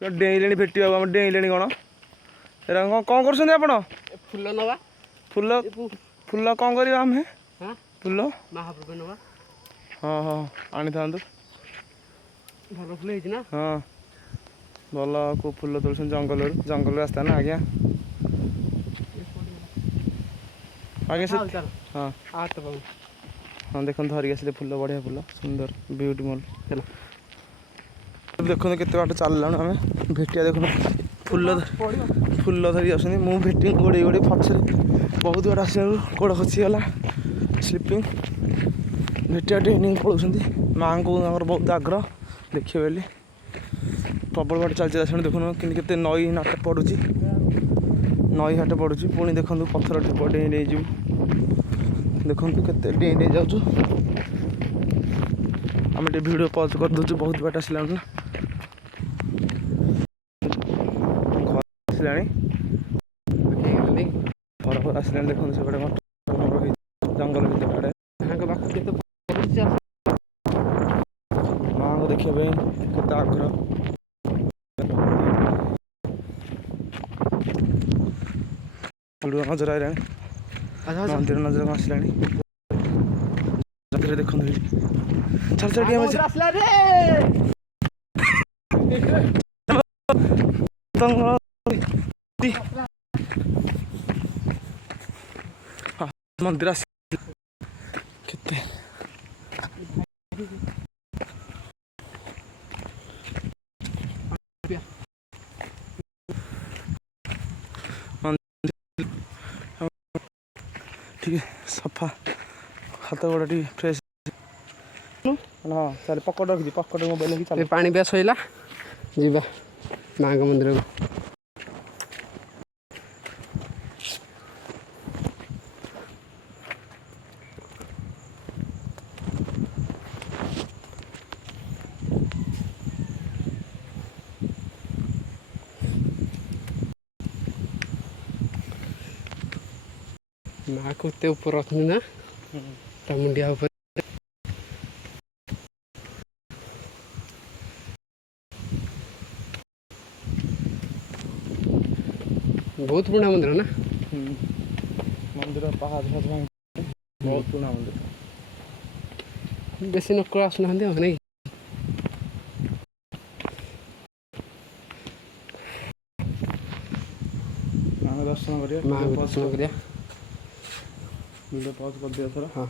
डेले भेटी आम डेले कौन कौन कर फुल नवा फुल फुल कौन करवा आम फुल महाप्रभु नवा हाँ हाँ आनी था भल फुल है हाँ भल को फुल तोड़ जंगल जंगल रास्ता ना आज्ञा आगे से हाँ हाँ देख धरिक आस फुल बढ़िया फुल सुंदर ब्यूटीफुल देखो केत बाट चलला आम भेटिया देख फुल फुल धरिक आस भेटी गोड़े गोड़े पचर बहुत बार आस गोड़ खसीगला स्लीपिंग भेटिया ट्रेनिंग पलाउं माँ को बहुत आग्रह देखिए बोली प्रबल बाट चलती आस देखुन कि नई नाट पड़ू नई हाट पड़ू पुणी देखो पथर टिप डेई डेई जीव देखो के डेई डेई जाऊँ आम भिड पज कर दूँ बहुत बाट आसला ना घर आसला घर घर आसला देखो से जंगल भर माँ को देखा के आग्रह नजर आए मंदिर नजर आसला देखो मंदिर ठीक सफा हाथ गोड़ टी फ्रेश हाँ चल पकड़ रखी पकड़ मोबाइल चल पानी पिया सैला जीवा माँ मंदिर को माँ को ऊपर रखनी ना मुंडिया ऊपर बहुत पुराना मंदिर ना मंदिर पहाड़ बहुत पुराना मंदिर बेसी लोक आसुना नहीं दर्शन दर्शन करिया पज कर दिया थोड़ा हाँ